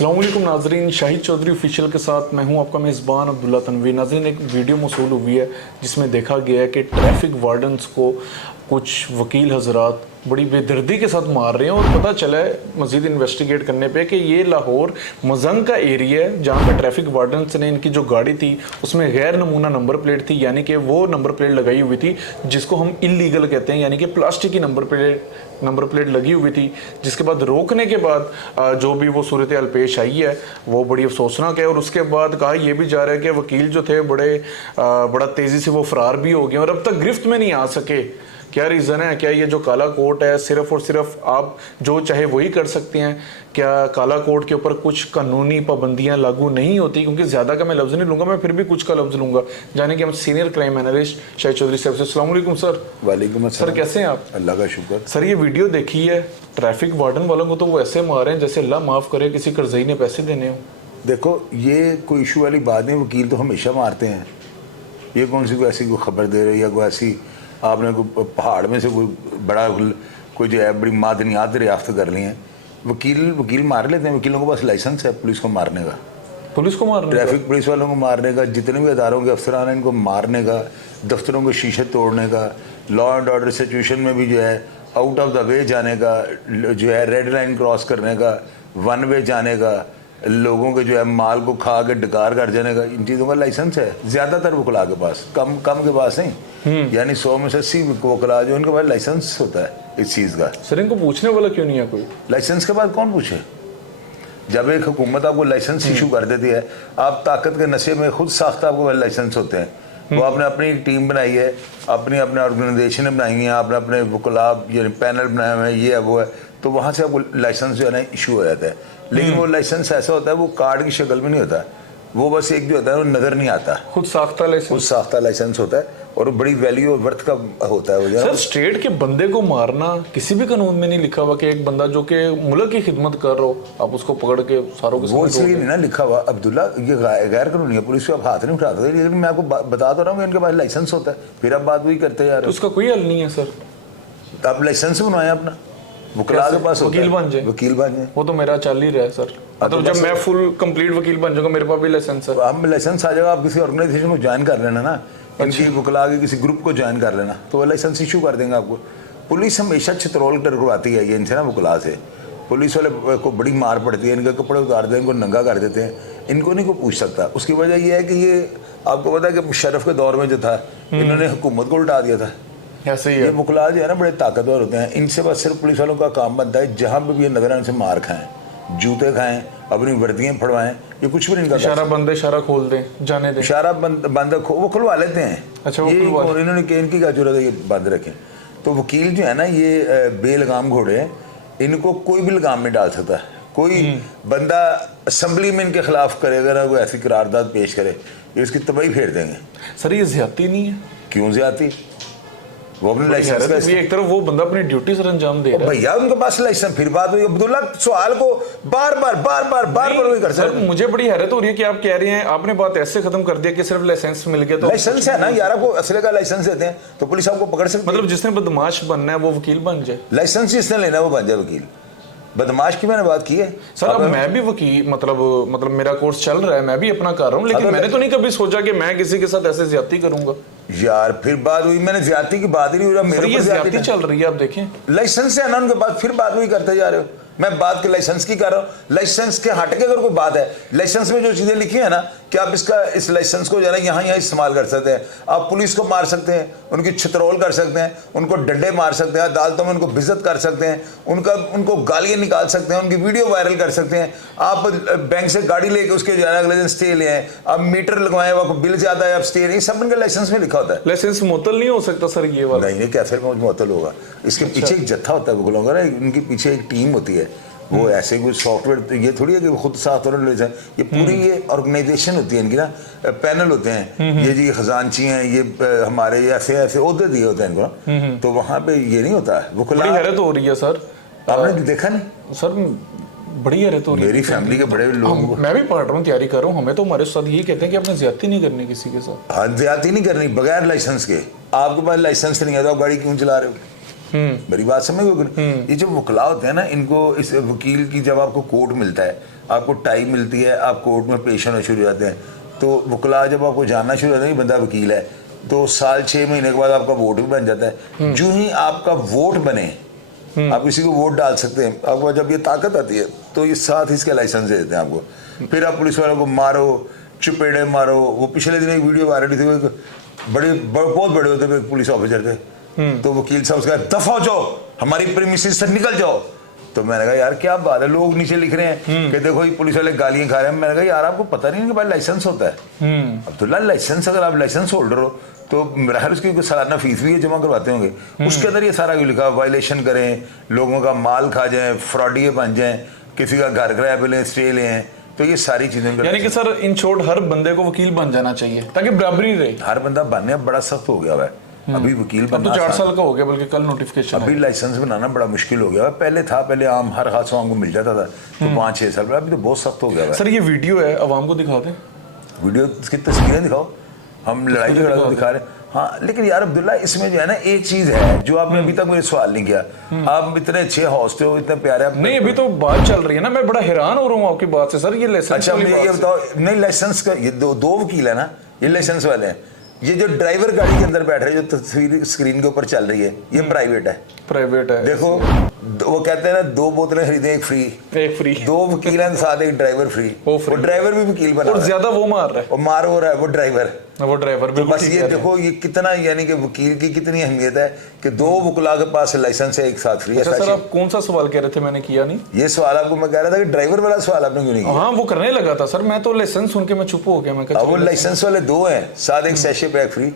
अस्सलाम वालेकुम नाजरीन, शाहिद चौधरी ऑफिशियल के साथ मैं हूं आपका मेज़बान अब्दुल्ला तनवीर। नाजरीन, एक वीडियो मौसूल हुई है जिसमें देखा गया है कि ट्रैफिक वार्डन्स को कुछ वकील हजरात बड़ी बेदर्दी के साथ मार रहे हैं और पता चला है मज़ीद इन्वेस्टिगेट करने पे कि ये लाहौर मजंग का एरिया है जहाँ पे ट्रैफिक वार्डन्स ने इनकी जो गाड़ी थी उसमें गैर नमूना नंबर प्लेट थी, यानी कि वो नंबर प्लेट लगाई हुई थी जिसको हम इलीगल कहते हैं, यानी कि प्लास्टिक की नंबर प्लेट लगी हुई थी। जिसके बाद रोकने के बाद जो भी वो सूरत हाल पेश आई है वो बड़ी अफसोसनाक है। और उसके बाद कहा यह भी जा रहा है कि वकील जो थे बड़ा तेज़ी से वो फरार भी हो गए और अब तक गिरफ्त में नहीं आ सके। क्या रीज़न है? क्या ये जो काला कोर्ट है सिर्फ और सिर्फ आप जो चाहे वही कर सकते हैं? क्या काला कोर्ट के ऊपर कुछ कानूनी पाबंदियां लागू नहीं होती? क्योंकि ज़्यादा का मैं लफ्ज़ नहीं लूँगा, मैं फिर भी कुछ का लफ्ज़ लूँगा। जाने कि हम senior crime analyst Shahid Chaudhary साहब से। अस्सलाम वालेकुम सर। वालेकुम अस्सलाम। सर कैसे हैं आप? अल्लाह का शुक्र। सर ये वीडियो देखी है, ट्रैफिक वार्डन वालों को तो वो ऐसे मार रहे हैं जैसे अल्लाह माफ़ करे किसी कर्जई ने पैसे देने हो। देखो, ये कोई इशू वाली बात नहीं, वकील तो हमेशा मारते हैं। ये कौन सी कोई ऐसी कोई खबर दे रही है, कोई ऐसी आपने कोई पहाड़ में से कोई बड़ा कोई जो है बड़ी मादनियात दरियाफ्त कर ली हैं। वकील मार लेते हैं। वकीलों के पास लाइसेंस है पुलिस को मारने का, पुलिस को मारने का, ट्रैफिक पुलिस वालों को मारने का, जितने भी अदारों के अफसरान हैं इनको मारने का, दफ्तरों के शीशे तोड़ने का, लॉ एंड ऑर्डर सिचुएशन में भी जो है आउट ऑफ द वे जाने का, जो है रेड लाइन क्रॉस करने का, वन वे जाने का, लोगों के जो है माल को खा के डकार कर जाने का, इन चीज़ों का लाइसेंस है ज़्यादातर वकला के पास, कम के पास नहीं। यानी 100 में से 80 वकला जो उनके पास लाइसेंस होता है इस चीज़ का। सर इनको पूछने वाला क्यों नहीं है कोई? लाइसेंस के बाद कौन पूछे? जब एक हुकूमत आपको लाइसेंस इशू कर देती है, आप ताकत के नशे में खुद साख्ता आपको लाइसेंस होते हैं। वो आपने अपनी टीम बनाई है, अपने ऑर्गेनाइजेशन बनाई है, आपने अपने वकला यानी पैनल बनाए हुए हैं, ये है वो है, तो वहाँ से आपको लाइसेंस जो है ना इशू हो जाता है। लेकिन वो लाइसेंस ऐसा होता है, वो कार्ड की शक्ल में नहीं होता, वो बस एक जो होता है वो नज़र नहीं आता, खुद साख्ता लाइसेंस होता है और बड़ी वैल्यू और वर्थ का होता है वो। सर स्टेट के बंदे को मारना किसी भी कानून में नहीं लिखा हुआ कि एक बंदा जो कि मुल्क की खिदमत कर रहा हो आप उसको पकड़ के सारों के वो इसलिए नहीं ना लिखा हुआ अब्दुल्ला, ये गैर कानूनी है, पुलिस को आप हाथ नहीं उठा सकते। लेकिन मैं आपको बता तो रहा हूँ कि इनके पास लाइसेंस होता है, फिर आप बात वही करते यार। तो उसका कोई हल नहीं है सर? आप लाइसेंस बनवाएं अपना, वकला के पास वकील बन जाए। वो तो मेरा चल ही रहा है सर। मतलब जब मैं फुल कंप्लीट वकील बन जाऊंगा मेरे पास भी लाइसेंस है। अब लाइसेंस आ जाएगा, आप किसी ऑर्गेनाइजेशन को ज्वाइन कर लेना ना, इनकी वकला के किसी ग्रुप को ज्वाइन कर लेना, तो वो लाइसेंस इशू कर देंगे आपको। पुलिस हमेशा छितरौल करवाती है ये इनसे ना, वकला से। पुलिस वाले को बड़ी मार पड़ती है, इनके कपड़े उतार देते हैं, इनको नंगा कर देते हैं, इनको नहीं कोई पूछ सकता। उसकी वजह यह है कि ये आपको पता है कि मुशर्रफ के दौर में जो था इन्होंने हुकूमत को उल्टा दिया था। ऐसे ही ये वकला जो है ना बड़े ताकतवर होते हैं, इनसे बस सिर्फ पुलिस वालों का काम बनता है जहाँ पर भी ये नजर आने से मार खाएं, जूते खाएं, अपनी वर्दियाँ फड़वाएं, ये कुछ भी नहीं करता। इशारा बंद इशारा खोल दें, जाने दें, इशारा बंद वो खुलवा लेते हैं। अच्छा, ये इन्होंने इनकी क्या जरूरत है ये बंद रखें? तो वकील जो है ना ये बेलगाम घोड़े हैं, इनको कोई भी लगाम में डाल सकता है। कोई बंदा असम्बली में इनके खिलाफ करेगा ना, कोई ऐसी करारदाद पेश करे, ये उसकी तबाही फेर देंगे। सर ये ज्यादती नहीं है? क्यों ज्यादती? वो अपने लाइसेंस एक तरफ वो बंदा अपनी ड्यूटी सर अंजाम दे रहा है, भैया उनके पास लाइसेंस। फिर बात हुई अब्दुल्ला, सवाल को बार बार वही कर सकते। मुझे बड़ी हैरत हो रही है कि आप कह रहे हैं, आपने बात ऐसे खत्म कर दिया कि सिर्फ लाइसेंस मिल गया तो लाइसेंस है ना यार, आपको असले का लाइसेंस देते हैं तो पुलिस आपको पकड़ सकती है। मतलब जिसने बदमाश बनना है वो वकील बन जाए, लाइसेंस जिसने लेना है वो बन जाए वकील। बदमाश की मैंने बात की है सर। अब मैं भी वकील मतलब मेरा कोर्स चल रहा है, मैं भी अपना कर रहा हूँ, लेकिन मैंने तो नहीं कभी सोचा कि मैं किसी के साथ ऐसे ज्यादती करूंगा यार। फिर बात हुई, मैंने ज्यादती की बात ही नहीं हुई, मेरे ये ज्यादती चल रही है। आप देखें लाइसेंस है ना उनके पास, फिर बात वही करते जा रहे हो। मैं बात के लाइसेंस की कर रहा हूँ, लाइसेंस के हट के अगर कोई बात है, लाइसेंस में जो चीजें लिखी है ना कि आप इस लाइसेंस को जो है यहाँ इस्तेमाल कर सकते हैं, आप पुलिस को मार सकते हैं, उनकी छितरौल कर सकते हैं, उनको डंडे मार सकते हैं, अदालतों में उनको बेइज्जत कर सकते हैं, उनको गालियाँ निकाल सकते हैं, उनकी वीडियो वायरल कर सकते हैं। आप बैंक से गाड़ी लेके उसके जो है अगले दिन स्टे ले आए, आप मीटर लगवाएं, आपको बिल ज्यादा है आप स्टे नहीं, सब उनके लाइसेंस में लिखा होता है। लाइसेंस मुअत्तल नहीं हो सकता सर ये वाला? नहीं, कैसे मुअत्तल होगा? इसके पीछे एक जत्था होता है वकीलों का ना, उनके पीछे एक टीम होती है। वो ऐसे कोई सॉफ्टवेयर ये थोड़ी है कि खुद साथ और ये पूरी ये ऑर्गेनाइजेशन होती है इनकी ना, पैनल होते हैं, ये जी खजांची हैं, ये हमारे ऐसे ओहदे दिए होते हैं इनको, तो वहाँ पे ये नहीं होता है। बड़ी हैरत हो रही है सर, आपने देखा नहीं सर? बड़ी हैरत हो रही है। मेरी फैमिली के बड़े लोग, मैं भी पढ़ रहा हूँ, तैयारी कर रहा हूँ, हमें तो हमारे साथ यही कहते हैं कि आपने ज्यादती नहीं करनी किसी के साथ। हाँ, ज्यादती नहीं करनी बगैर लाइसेंस के। आपके पास लाइसेंस नहीं है तो आप गाड़ी क्यों चला रहे हो? मेरी बात समझ। ये जो वकला होते हैं ना, इनको इस वकील की जब आपको कोर्ट मिलता है, आपको टाई मिलती है, आप कोर्ट में पेश होना शुरू हो जाते हैं। तो वकला जब आपको जानना शुरू होता है कि बंदा वकील है, तो साल 6 महीने के बाद आपका वोट भी बन जाता है। जो ही आपका वोट बने, आप किसी को वोट डाल सकते हैं। आपको जब ये ताकत आती है तो ये साथ ही इसका लाइसेंस दे देते हैं आपको। फिर आप पुलिस वालों को मारो, चुपेड़े मारो। वो पिछले दिन एक वीडियो वायरल थी, वो बहुत बड़े होते थे पुलिस ऑफिसर थे, तो वकील साहब उसका दफा हो जाओ, हमारी प्रीमिसेस से निकल जाओ। तो मैंने कहा यार क्या बात है, लोग नीचे लिख रहे हैं कि देखो ये पुलिस वाले गालियां खा रहे हैं। मैंने कहा यार आपको पता नहीं कि भाई लाइसेंस होता है। अब्दुल्ला लाइसेंस, अगर आप लाइसेंस होल्डर हो तो मेरा ख्याल उसकी सालाना फीस भी ये जमा करवाते होंगे, उसके अंदर ये सारा लिखा, वायलेशन करें, लोगों का माल खा जाएं, फ्रॉडिये बन जाएं, किसी का घर किराया पे लें, स्टे लें, तो ये सारी चीजें। यानी कि सर इन शॉर्ट हर बंदे को वकील बन जाना चाहिए ताकि बराबरी रहे। हर बंदा बनने बड़ा सख्त हो गया है अभी वकील अब तो बनना। 4 साल का हो गया, बल्कि कल नोटिफिकेशन अभी लाइसेंस बनाना बड़ा मुश्किल हो गया है। पहले था, पहले आम हर हादसा को मिल जाता था, तो 5-6 साल में, अभी तो बहुत सख्त हो गया है। सर ये वीडियो है, अवाम को दिखा दें, वीडियो की तस्वीरें दिखाओ, हम लड़ाई झगड़ा को दिखा रहे हैं। हाँ, लेकिन यार अब्दुल्ला इसमें जो है ना एक चीज है जो आपने अभी तक मुझे सवाल नहीं किया। आप इतने अच्छे हॉस्ट हो, इतने प्यारे आप नहीं अभी तो बात चल रही है ना, मैं बड़ा हैरान हो रहा हूँ आपकी बात से सर। ये लाइसेंस अच्छा वाली मुझे बात ये से। बताओ, नहीं लाइसेंस का ये दो वकील है ना, ये लाइसेंस वाले हैं। ये जो ड्राइवर गाड़ी के अंदर बैठ रहे हैं, जो तस्वीर स्क्रीन के ऊपर चल रही है, ये प्राइवेट है। प्राइवेट है, देखो वो कहते हैं ना 2 बोतलें खरीदे एक फ्री, एक फ्री, 2 वकील हैं साथ एक ड्राइवर फ्री। वो ड्राइवर भी वकील बना और ज्यादा वो मार रहा है, और मार हो रहा है वो ड्राइवर। बिल्कुल बस ठीक ये है। देखो ये कितना, यानी कि वकील की कितनी अहमियत है कि 2 वकला के पास लाइसेंस है, एक साथ फ्री है। अच्छा सर आप कौन सा सवाल कह रहे थे, मैंने किया नहीं ये सवाल आपको मैं कह रहा था कि ड्राइवर वाला सवाल आपने क्यों नहीं किया? हाँ वो करने लगा था सर, मैं तो लाइसेंस सुन के मैं चुप हो गया। मैं अब वो लाइसेंस वाले 2 हैं, साथ एक सैशे पैक फ्री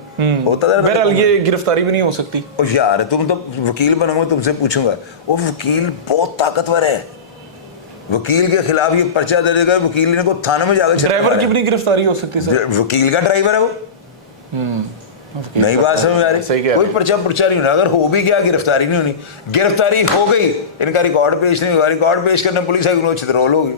होता था। बहरहाल ये गिरफ्तारी भी नहीं हो सकती। और यार तुम तो वकील बनोगे, तुमसे पूछूंगा, वो वकील बहुत ताकतवर है, वकील के खिलाफ ये पर्चा दे देगा, वकील इनको थाने में जाकर ड्राइवर की भी नहीं गिरफ्तारी हो सकती सर? वकील का ड्राइवर है वो। नहीं बात समझ में आ रही? कोई पर्चा नहीं होना, अगर हो भी गया गिरफ्तारी नहीं होनी। गिरफ्तारी हो गई, इनका रिकॉर्ड पेश नहीं होगा, रिकॉर्ड पेश करने पुलिस आई छितरोल होगी,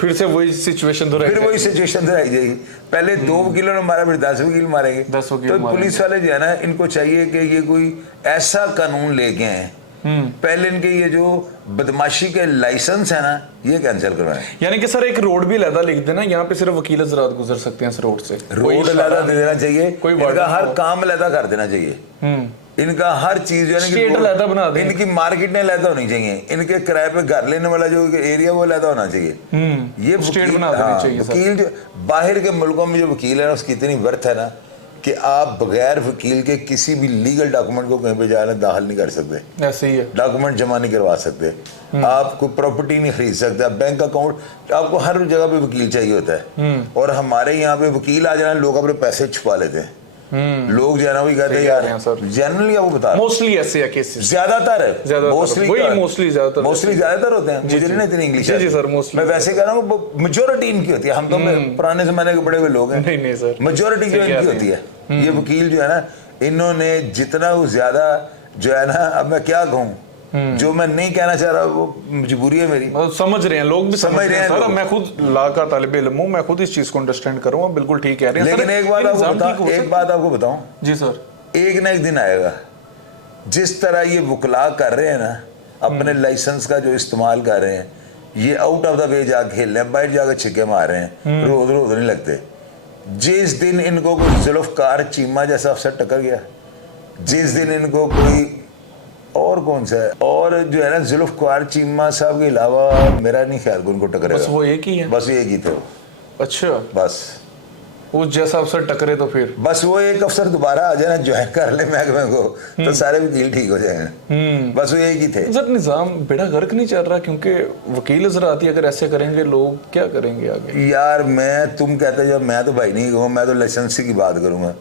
फिर से वही सिचुएशन फिर वही सिचुएशन आई जाएगी। पहले 2 वकीलों ने मारा, फिर 10 वकील मारेंगे। 10 वकील तो पुलिस वाले जो है ना, इनको चाहिए कि ये कोई ऐसा कानून लेके आए, पहले इनके ये जो बदमाशी के लाइसेंस है ना, ये कैंसिल करवाएं। यानी कि सर एक रोड भी अलहदा लिख देना, यहाँ पे सिर्फ वकील हजरात गुजर सकते हैं इस रोड से, रोड अलहदा दे देना चाहिए, कोई इनका हर काम अलहदा कर देना चाहिए, इनका हर चीज जो है अलहदा बना दें, इनकी मार्केटें अलहदा होनी चाहिए, इनके किराए पे घर लेने वाला जो एरिया वो अलहदा होना चाहिए। ये स्टेट बना देनी चाहिए। वकील जो बाहर के मुल्कों में जो वकील है ना, उसकी इतनी वर्थ है ना कि आप बगैर वकील के किसी भी लीगल डॉक्यूमेंट को कहीं पे जाना दाखिल नहीं कर सकते। ऐसे ही है, डॉक्यूमेंट जमा नहीं करवा सकते, आप कोई प्रॉपर्टी नहीं खरीद सकते, बैंक अकाउंट, आपको हर जगह पे वकील चाहिए होता है। और हमारे यहाँ पे वकील आ जाना, लोग अपने पैसे छुपा लेते हैं। लोग जो है ना वही कहते हैं यार, जनरली आपको बता, मोस्टली ऐसे है केसेस, ज्यादातर मोस्टली ज्यादातर होते हैं। मुझे नहीं इतनी इंग्लिश जी सर, मोस्टली मैं वैसे कह रहा हूँ मेजोरिटी इनकी होती है। हम तो पुराने जमाने के बड़े हुए लोग हैं, नहीं सर, मेजोरिटी जो इनकी होती है। ये वकील जो है ना, इन्होंने जितना वो ज्यादा जो है ना, अब मैं क्या कहूँ, जो मैं नहीं कहना चाह रहा वो मजबूरी है मेरी। मतलब समझ रहे हैं लोग भी, समझ रहे हैं सर। लोग। मैं खुद ला का तालिब इल्म हूं, मैं खुद इस चीज को अंडरस्टैंड करूंगा, बिल्कुल ठीक कह रहे हैं। लेकिन एक बात आपको बताऊं जी सर, एक ना एक दिन आएगा जिस तरह ये वकला कर रहे हैं ना, अपने लाइसेंस का जो इस्तेमाल कर रहे हैं, ये आउट ऑफ द वे जाके खेल रहे हैं, बाहर जाकर छिक्के मार रहे हैं, रोज नहीं लगते। जिस दिन इनको कोई जुल्फकार चीमा जैसा अफसर टक्कर गया, जिस दिन इनको कोई और कौन सा है, और जो है ना जुल्फकार चीमा साहब के अलावा मेरा नहीं ख्याल उनको टकरेगा। बस वो एक ही है, बस एक ही थे वो। अच्छा, बस वो जैसा अफसर टकरे तो फिर बस वो एक अफसर दोबारा आ जाए ना, ज्वाइन कर ले महकमे को, तो सारे वकील ठीक हो जाएंगे। बस वो एक ही थे। सर निजाम बेड़ा गर्क नहीं चल रहा, क्योंकि वकील हजरात ही अगर ऐसे करेंगे, लोग क्या करेंगे आगे? यार मैं, तुम कहते जब मैं तो भाई नहीं कहूँ, मैं तो लाइसेंसी की बात करूंगा,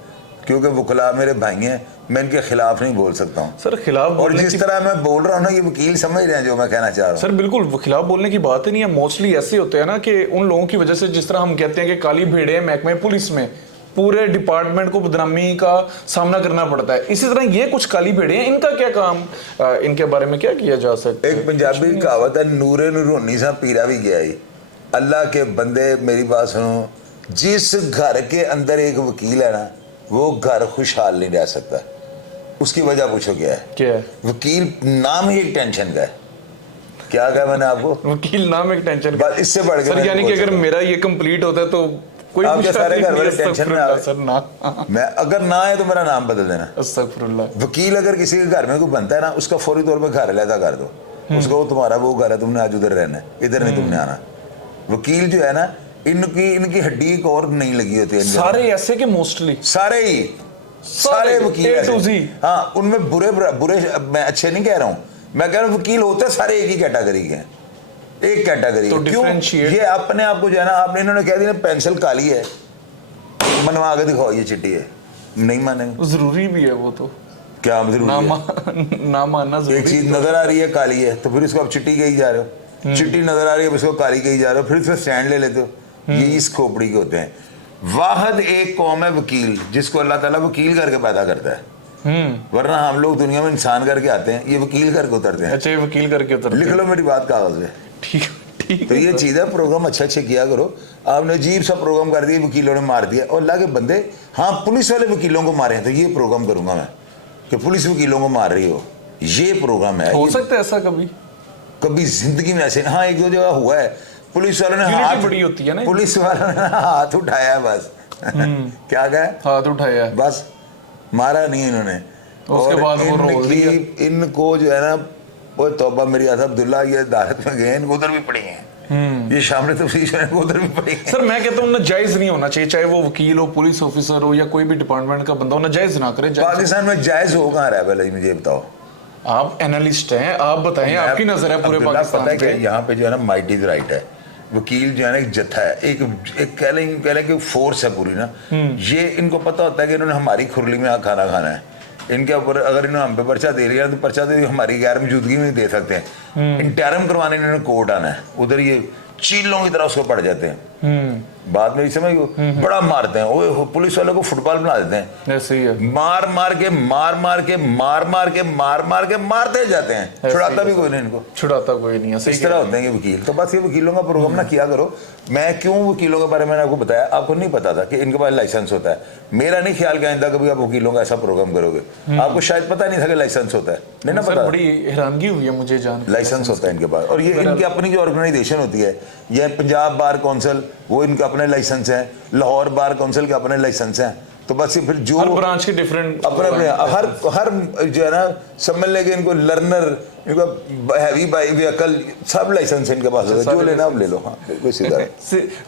क्योंकि वकला मेरे भाई हैं, मैं इनके खिलाफ नहीं बोल सकता हूँ सर। खिलाफ और जिस तरह मैं बोल रहा हूँ ना, ये वकील समझ रहे हैं जो मैं कहना चाह रहा हूँ। सर बिल्कुल खिलाफ बोलने की बात ही नहीं है। मोस्टली ऐसे होते हैं ना कि उन लोगों की वजह से, जिस तरह हम कहते हैं कि काली भेड़े हैं महकमे पुलिस में, पूरे डिपार्टमेंट को बदनामी का सामना करना पड़ता है। इसी तरह ये कुछ काली भेड़े हैं, इनका क्या काम, इनके बारे में क्या किया जा सकता है? एक पंजाबी कहावत है, नूरे नूरोनी सा पीरा भी गया ही। अल्लाह के बंदे मेरी बात सुनो, जिस घर के अंदर एक वकील है ना, वो घर खुशहाल नहीं रह सकता। उसकी वजह पूछो क्या है? क्या है? वकील नाम ही एक टेंशन का है क्या कहा मैंने आपको? वकील नाम एक टेंशन बस इससे बढ़ के सर, मैं यानी बोल कि अगर सकता हूं। मेरा ये कंप्लीट होता है तो कोई आपके मुश्किल सारे नहीं घर वाले है, टेंशन में आ गए। सर ना। मैं अगर ना है तो मेरा नाम बदल देना। अस्तगफुरुल्लाह। वकील अगर किसी के घर में कोई बनता है ना, उसका फौरी तौर पर घर अलहदा कर दो। उसको वो तुम्हारा वो घर है, तुमने आज उधर रहना है, इधर नहीं तुमने आना। वकील जो है ना, इनकी हड्डी एक और नहीं लगी होती है इनके सारे ऐसे के मोस्टली सारे ही सारे वकील A to ऐसे। Z। हाँ, उनमें बुरे बुरे मैं अच्छे नहीं कह रहा हूँ, मैं कह रहा हूँ वकील होते सारे एक ही कैटेगरी के हैं, एक कैटेगरी। तो क्यों? differentiate- ये अपने आप को जो है ना, आपने इन्होंने कह दिया पेंसिल काली है, मनवा के दिखाओ ये चिट्टी है, नहीं मानेंगे। जरूरी भी है वो तो, क्या जरूरी ना है? ना मानना एक जरूरी। चीज नजर आ रही है काली है, तो फिर इसको आप चिट्टी कही जा रहे हो। चिट्टी नजर आ रही है, इसको काली कही जा रहे हो, फिर इसमें स्टैंड ले लेते हो। ये इस खोपड़ी के होते हैं। वाहद एक कौम है वकील, जिसको अल्लाह ताला वकील करके पैदा करता है। वरना हम लोग दुनिया में इंसान करके आते हैं, ये वकील करके उतरते हैं। अच्छा, ये वकील करके उतर लिख लो मेरी बात कागज पे। ठीक ठीक तो ये चीज़ है, प्रोग्राम अच्छे अच्छे किया करो। आपने अजीब सा प्रोग्राम कर दिया, वकीलों ने मार दिया, और अल्लाह के बंदे, हाँ पुलिस वाले वकीलों को मारे हैं, तो ये प्रोग्राम करूंगा मैं कि पुलिस वकीलों को मार रही हो, ये प्रोग्राम है। हो ये सकता है ऐसा कभी? कभी जिंदगी में ऐसे, हाँ एक दो जगह हुआ है, पुलिस वालों ने Unity हाथ, बड़ी होती है ना। पुलिस वालों ने हाथ उठाया बस। क्या कहा? हाथ उठाया है। बस मारा नहीं इन्होंने। उसके बाद वो रोल दिया। इनको जो है ना, वो तौबा मेरी आधा अब्दुल्ला, ये अदालत में गए, इनको उधर भी पड़ी हैं। ये शामिल तफ्तीश है, उधर भी पड़ी हैं। सर मैं कहता हूँ नाजायज नहीं होना चाहिए, चाहे वो वकील हो, पुलिस ऑफिसर हो, या कोई भी डिपार्टमेंट का बंदा हो, नाजायज ना करे। पाकिस्तान में जायज हो कहाँ रहा है पहले मुझे बताओ। आप एनालिस्ट हैं, आप बताएं, आपकी नजर है पूरे अब्दुल्ला, पाकिस्तान पता है पे। कि यहाँ पे जो है ना माइट इज राइट है। वकील जो है ना एक जत्था है, एक कह लें कि फोर्स है पूरी ना। ये इनको पता होता है कि इन्होंने हमारी खुरली में खाना खाना है। इनके ऊपर अगर इन्होंने हम पे पर्चा दे रही है तो पर्चा तो हमारी गैर मौजूदगी में दे सकते हैं। इंटरम करवाने इन्होंने कोर्ट आना है, उधर ये चीलों की तरह उसको पड़ जाते हैं। बाद में समझ बड़ा मारते हैं, वो पुलिस वालों को फुटबॉल बना देते हैं। ऐसे ही है। मार मार के मारते जाते हैं, छुड़ाता भी कोई नहीं इनको। छुड़ाता कोई नहीं है। सही इस तरह होते हैं ये वकील। तो बस ये वकीलों का प्रोग्राम ना किया करो। मैं क्यों वकीलों के बारे में आपको बताया, आपको नहीं पता था कि इनके पास लाइसेंस होता है। मेरा नहीं ख्याल कि आइंदा कभी आप वकीलों का ऐसा प्रोग्राम करोगे। आपको शायद पता नहीं था कि लाइसेंस होता है, नहीं ना सर, पता। बड़ी हैरानगी हुई है मुझे जान। लाइसेंस होता है इनके पास, और ये इनकी अपनी जो ऑर्गेनाइजेशन होती है, ये पंजाब बार काउंसिल, वो इनका अपने लाइसेंस है, लाहौर बार काउंसिल के अपने लाइसेंस हैं। तो बस ये फिर जो हर ब्रांच के डिफरेंट अपने अपने हर जो है ना, समझ लेके इनको लर्नर, इनको हैवी बाई व्हीकल, सब लाइसेंस इनके पास होता है। जो लेना आप ले लो। हाँ बिल्कुल सीधा है।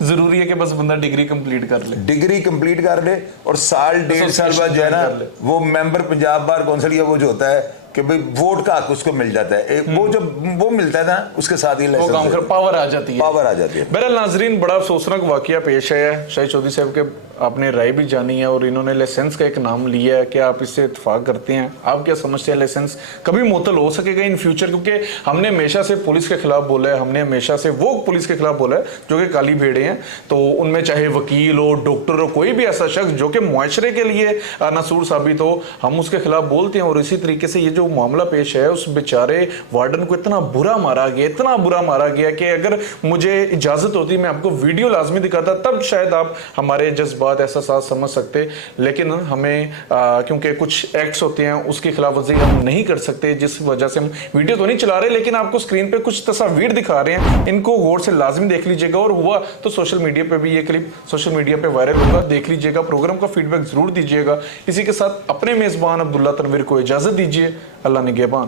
जरूरी है कि बस बंदा डिग्री कंप्लीट कर ले। डिग्री कंप्लीट कर ले, और साल डेढ़ साल बाद जो है ना, वो मेंबर पंजाब बार काउंसिल या वो जो होता है कि भाई वोट का हक उसको मिल जाता है। वो जब वो मिलता है ना, उसके साथ ही वो काम कर पावर आ जाती है। पावर आ जाती है। बहरहाल नाजरीन, बड़ा अफसोसनाक वाकया पेश आया है। शाहिद चौधरी साहब के आपने राय भी जानी है, और इन्होंने लाइसेंस का एक नाम लिया है। क्या आप इससे इत्तेफाक करते हैं? आप क्या समझते हैं, लाइसेंस कभी मुअत्तल हो सकेगा इन फ्यूचर? क्योंकि हमने हमेशा से पुलिस के खिलाफ बोला है, हमने हमेशा से वो पुलिस के खिलाफ बोला है जो कि काली भेड़े हैं। तो उनमें चाहे वकील हो, डॉक्टर हो, कोई भी ऐसा शख्स जो कि मुआशरे के लिए नसूर साबित हो, हम उसके खिलाफ बोलते हैं। और इसी तरीके से ये जो मामला पेश है, उस बेचारे वार्डन को इतना बुरा मारा गया, इतना बुरा मारा गया कि अगर मुझे इजाजत होती मैं आपको वीडियो लाजमी दिखाता, तब शायद आप हमारे जज्बात एहसास समझ सकते। लेकिन हमें क्योंकि कुछ एक्ट्स होते हैं उसकी खिलाफवर्जी हम नहीं कर सकते, जिस वजह से हम वीडियो तो नहीं चला रहे, लेकिन आपको स्क्रीन पे कुछ तस्वीर दिखा रहे हैं। इनको गौर से लाजमी देख लीजिएगा, और हुआ तो सोशल मीडिया पे भी ये क्लिप सोशल मीडिया पे वायरल होगा, देख लीजिएगा। प्रोग्राम का फीडबैक जरूर दीजिएगा। इसी के साथ अपने मेजबान अब्दुल्ला तनवीर को इजाजत दीजिए। अल्लाह निगहबान।